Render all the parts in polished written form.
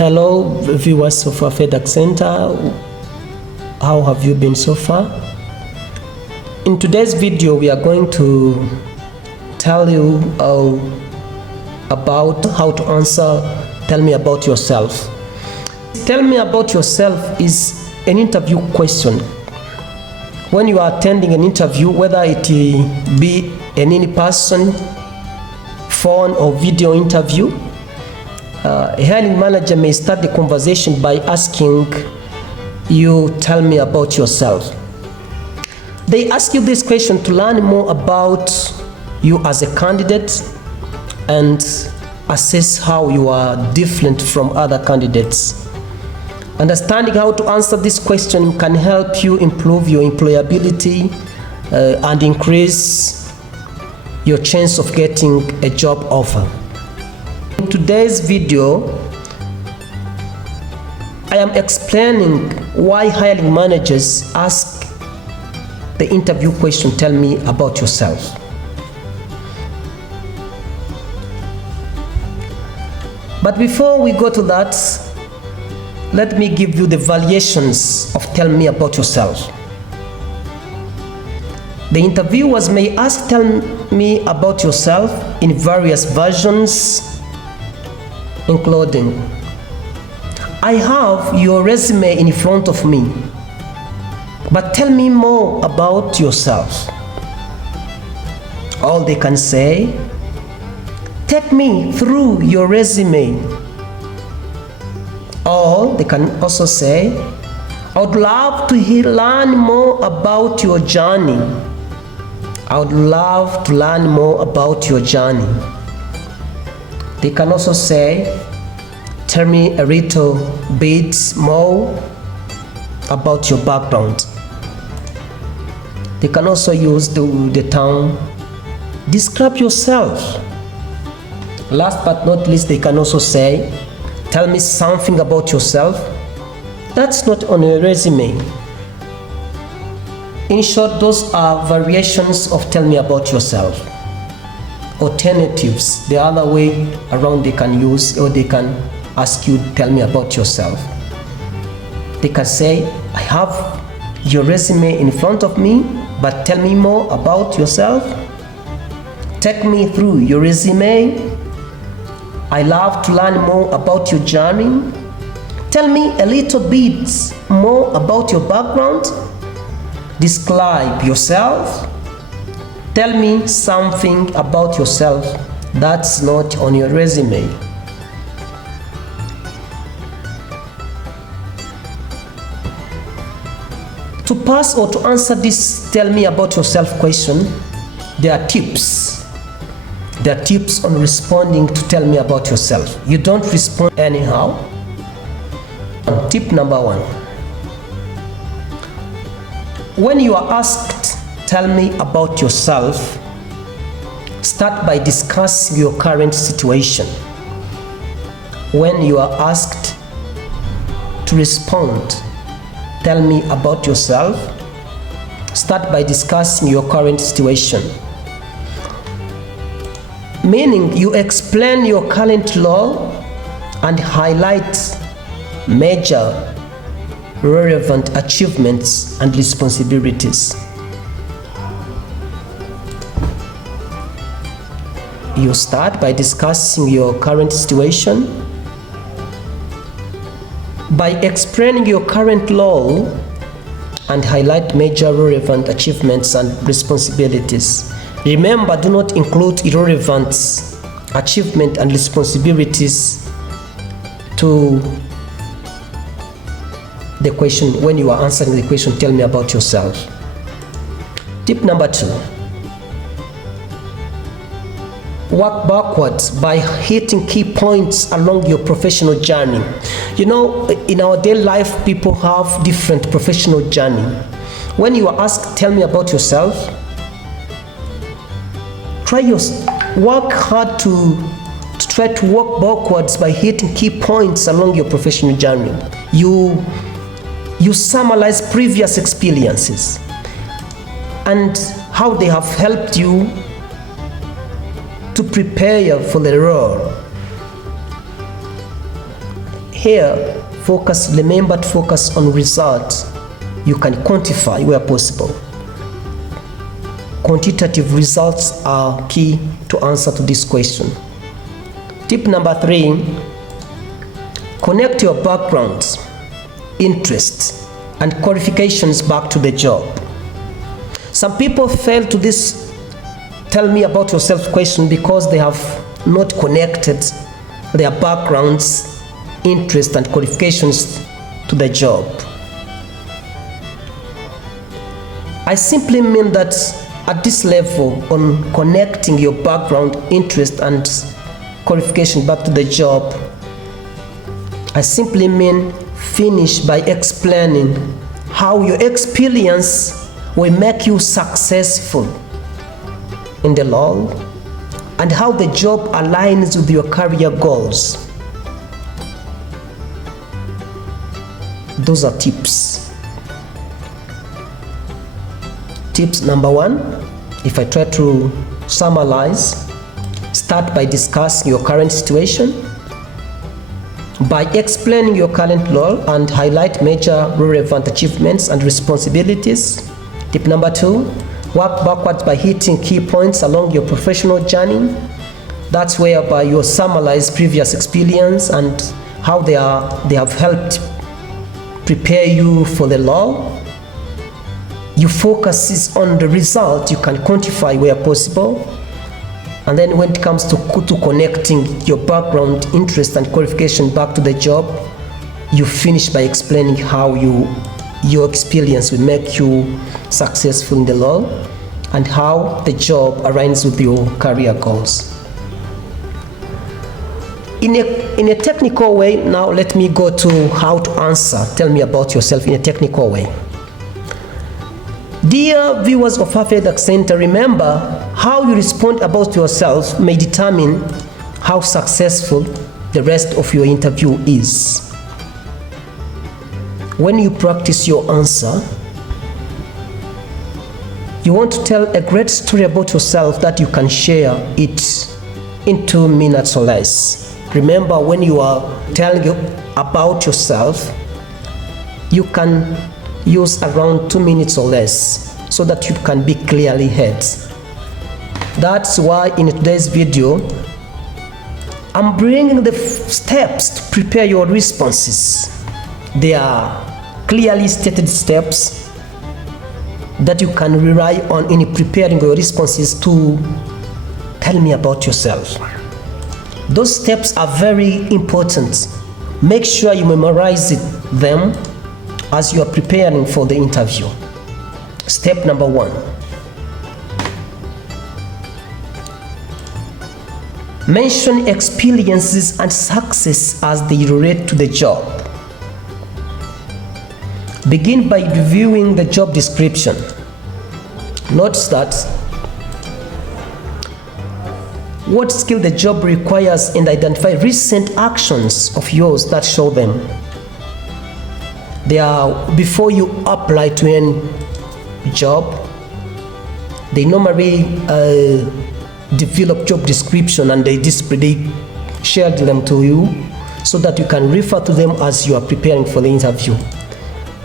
Hello viewers of HAFEDUCENTRE, how have you been so far? In today's video we are going to tell you about how to answer tell me about yourself. Tell me about yourself is an interview question. When you are attending an interview, whether it be an in-person, phone or video interview, a hiring manager may start the conversation by asking you, tell me about yourself. They ask you this question to learn more about you as a candidate and assess how you are different from other candidates. Understanding how to answer this question can help you improve your employability and increase your chance of getting a job offer. In today's video, I am explaining why hiring managers ask the interview question, tell me about yourself. But before we go to that, let me give you the variations of tell me about yourself. The interviewers may ask tell me about yourself in various versions, including, I have your resume in front of me, but tell me more about yourself. Or they can say, take me through your resume. Or they can also say, I would love to learn more about your journey. I would love to learn more about your journey. They can also say, tell me a little bit more about your background. They can also use the term, describe yourself. Last but not least, they can also say, tell me something about yourself that's not on your resume. In short, those are variations of tell me about yourself. Alternatives, the other way around they can use, or they can ask you, tell me about yourself. They can say, I have your resume in front of me, but tell me more about yourself. Take me through your resume. I love to learn more about your journey. Tell me a little bit more about your background. Describe yourself. Tell me something about yourself that's not on your resume. To pass or to answer this tell me about yourself question, there are tips. There are tips on responding to tell me about yourself. You don't respond anyhow. Tip number 1. When you are asked, tell me about yourself, start by discussing your current situation. When you are asked to respond, tell me about yourself, start by discussing your current situation. Meaning you explain your current role and highlight major relevant achievements and responsibilities. You start by discussing your current situation, by explaining your current role and highlight major relevant achievements and responsibilities. Remember, do not include irrelevant achievement and responsibilities to the question when you are answering the question, tell me about yourself. Tip number 2. Work backwards by hitting key points along your professional journey. You know, in our daily life, people have different professional journey. When you are asked, tell me about yourself, work hard to try to work backwards by hitting key points along your professional journey. You summarize previous experiences and how they have helped you to prepare for the role. Here, remember to focus on results you can quantify where possible. Quantitative results are key to answer to this question. Tip number 3, connect your background, interests, and qualifications back to the job. Some people fail to this tell me about yourself question because they have not connected their backgrounds, interests, and qualifications to the job. I simply mean that at this level, on connecting your background, interest, and qualification back to the job, I simply mean finish by explaining how your experience will make you successful in the law and how the job aligns with your career goals. Those are tips. Tips number 1, if I try to summarize, start by discussing your current situation, by explaining your current role and highlight major relevant achievements and responsibilities. Tip number 2, work backwards by hitting key points along your professional journey. That's whereby you summarize previous experience and how they have helped prepare you for the law. You focus on the result you can quantify where possible. And then when it comes to connecting your background, interest, and qualification back to the job, you finish by explaining how your experience will make you successful in the law and how the job aligns with your career goals. In a technical way, now let me go to how to answer. Tell me about yourself in a technical way. Dear viewers of HAFEDUCENTRE, remember how you respond about yourself may determine how successful the rest of your interview is. When you practice your answer, you want to tell a great story about yourself that you can share it in 2 minutes or less. Remember, when you are telling about yourself, you can use around 2 minutes or less so that you can be clearly heard. That's why in today's video, I'm bringing the steps to prepare your responses. They are clearly stated steps that you can rely on in preparing your responses to tell me about yourself. Those steps are very important. Make sure you memorize them as you are preparing for the interview. Step number 1. Mention experiences and success as they relate to the job. Begin by reviewing the job description. Notice that what skill the job requires and identify recent actions of yours that show them. They are, before you apply to any job, they normally develop job description and they share them to you so that you can refer to them as you are preparing for the interview.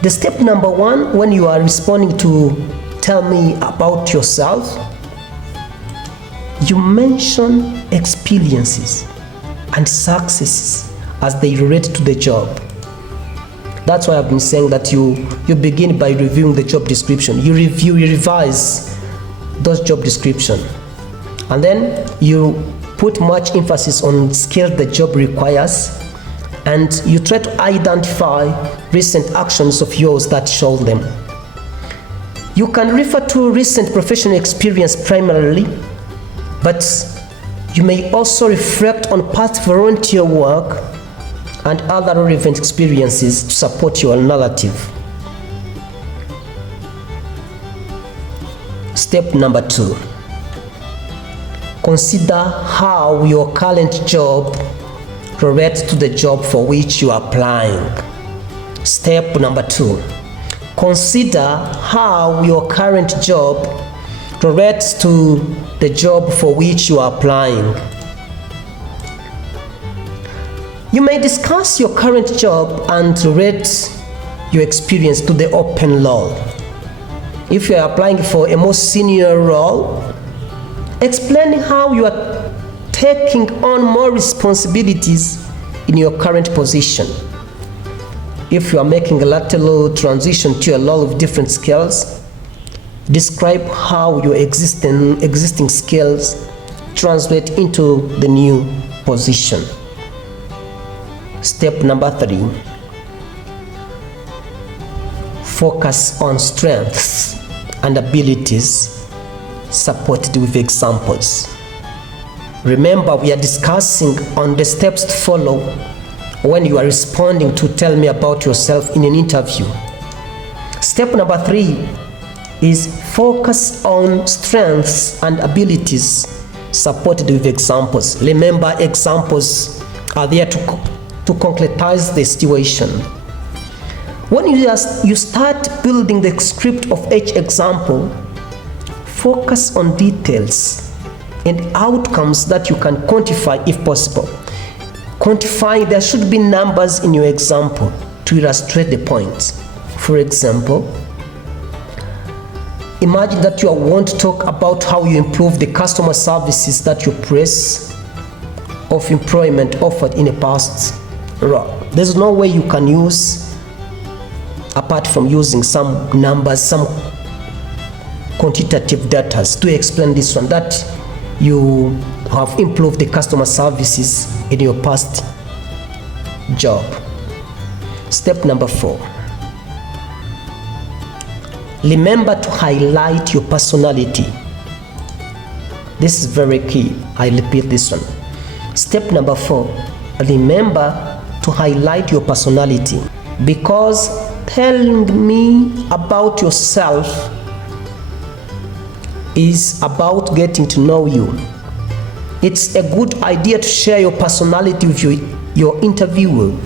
The step number 1, when you are responding to tell me about yourself, you mention experiences and successes as they relate to the job. That's why I've been saying that you begin by reviewing the job description. You revise those job description. And then you put much emphasis on skills the job requires, and you try to identify recent actions of yours that show them. You can refer to recent professional experience primarily, but you may also reflect on past volunteer work and other relevant experiences to support your narrative. Step number 2. Consider how your current job relates to the job for which you are applying. Step number 2. Consider how your current job relates to the job for which you are applying. You may discuss your current job and rate your experience to the open role. If you are applying for a more senior role, explain how you are taking on more responsibilities in your current position. If you are making a lateral transition to a role of different skills, describe how your existing skills translate into the new position. Step number 3. Focus on strengths and abilities supported with examples. Remember, we are discussing on the steps to follow when you are responding to tell me about yourself in an interview. Step number 3 is focus on strengths and abilities supported with examples. Remember, examples are there to concretize the situation. When you start building the script of each example, focus on details and outcomes that you can quantify if possible. Quantify, there should be numbers in your example to illustrate the points. For example, imagine that you want to talk about how you improve the customer services that your place of employment offered in a past role. There's no way you can use, apart from using some numbers, some quantitative data to explain this one, that you have improved the customer services in your past job. Step number 4. Remember to highlight your personality. This is very key. I repeat this one. Step number 4. Remember to highlight your personality, because telling me about yourself is about getting to know you. It's a good idea to share your personality with your interviewer.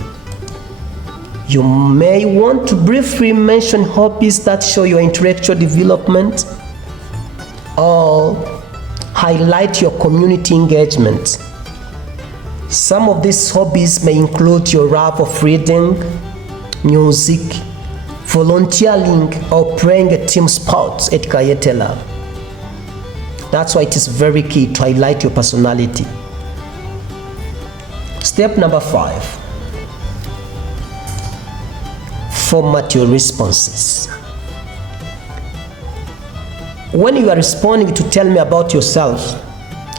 You may want to briefly mention hobbies that show your intellectual development, or highlight your community engagement. Some of these hobbies may include your love of reading, music, volunteering, or playing a team sport at Kayete Lab. That's why it is very key to highlight your personality. Step number 5. Format your responses. When you are responding to tell me about yourself,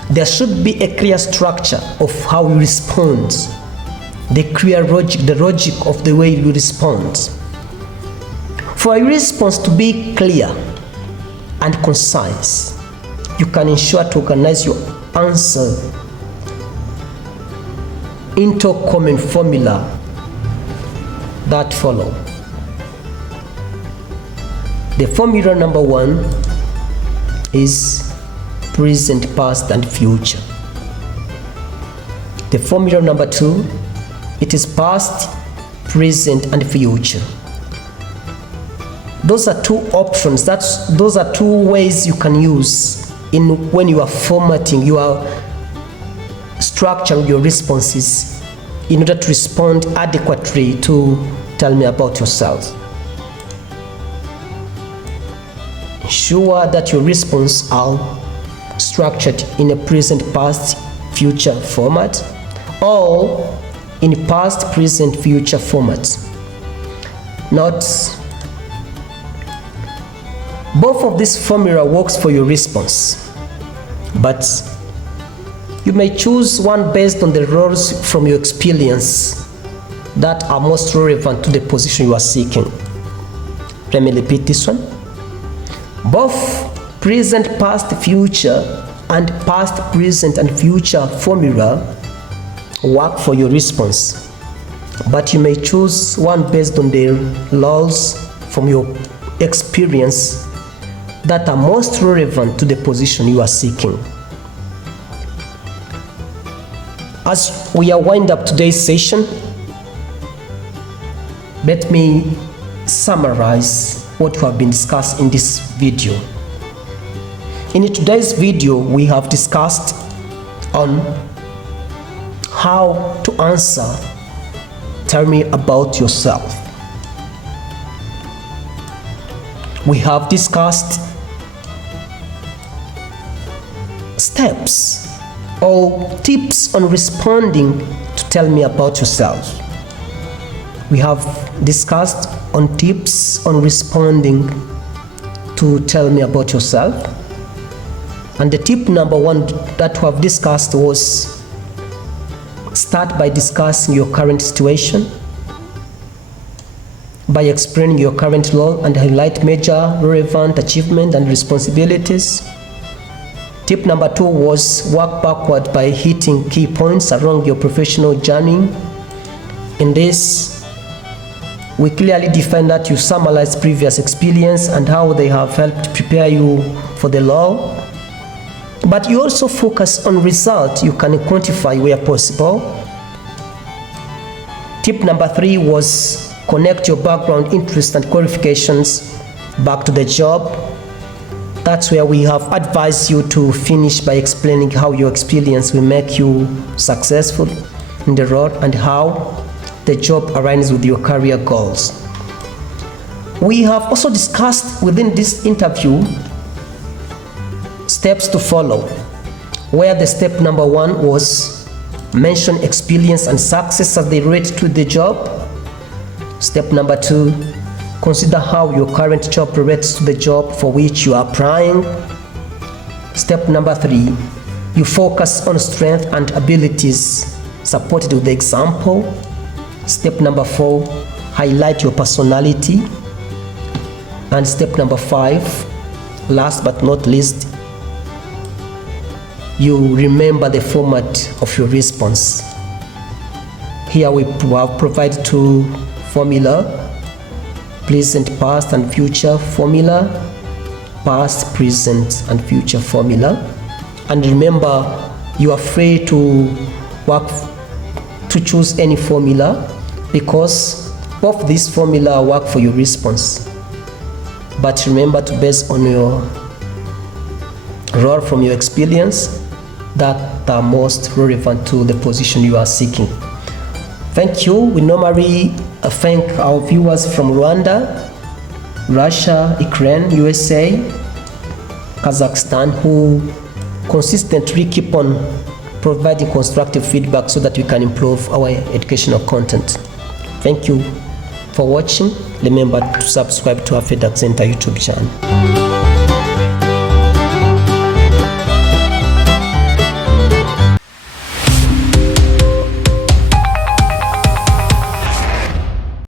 there should be a clear structure of how you respond, the logic of the way you respond. For a response to be clear and concise, you can ensure to organize your answer into common formula that follow. The formula number 1 is present, past, and future. The formula number 2, it is past, present, and future. Those are 2 options. Those are 2 ways you can use when you are formatting, you are structuring your responses in order to respond adequately to tell me about yourself. Ensure that your response are structured in a present, past, future format, or in past, present, future format. Note, both of this formula works for your response, but you may choose one based on the roles from your experience that are most relevant to the position you are seeking. Let me repeat this one. Both present, past, future, and past, present, and future formula work for your response, but you may choose one based on the roles from your experience that are most relevant to the position you are seeking. As we are wind up today's session, let me summarize what we have been discussed in this video. In today's video, we have discussed on how to answer tell me about yourself. We have discussed steps or tips on responding to tell me about yourself. We have discussed on tips on responding to tell me about yourself. And the tip number 1 that we have discussed was start by discussing your current situation, by explaining your current role and highlight major relevant achievements and responsibilities. Tip number 2 was work backward by hitting key points along your professional journey. In this, we clearly define that you summarize previous experience and how they have helped prepare you for the role. But you also focus on results you can quantify where possible. Tip number 3 was connect your background, interests, and qualifications back to the job. That's where we have advised you to finish by explaining how your experience will make you successful in the role and how the job aligns with your career goals. We have also discussed within this interview steps to follow, where the step number 1 was mention experience and success as they relate to the job. Step number 2, consider how your current job relates to the job for which you are applying. Step number 3, you focus on strengths and abilities supported with the example. Step number 4, highlight your personality. And step number 5, last but not least, you remember the format of your response. Here we have provided 2 formula: present, past, and future formula, past, present, and future formula. And remember, you are free to choose any formula, because both these formula work for your response. But remember to base on your role from your experience that are most relevant to the position you are seeking. Thank you. We normally thank our viewers from Rwanda, Russia, Ukraine, USA, Kazakhstan, who consistently keep on providing constructive feedback so that we can improve our educational content. Thank you for watching. Remember to subscribe to our HAFEDUCENTRE YouTube channel.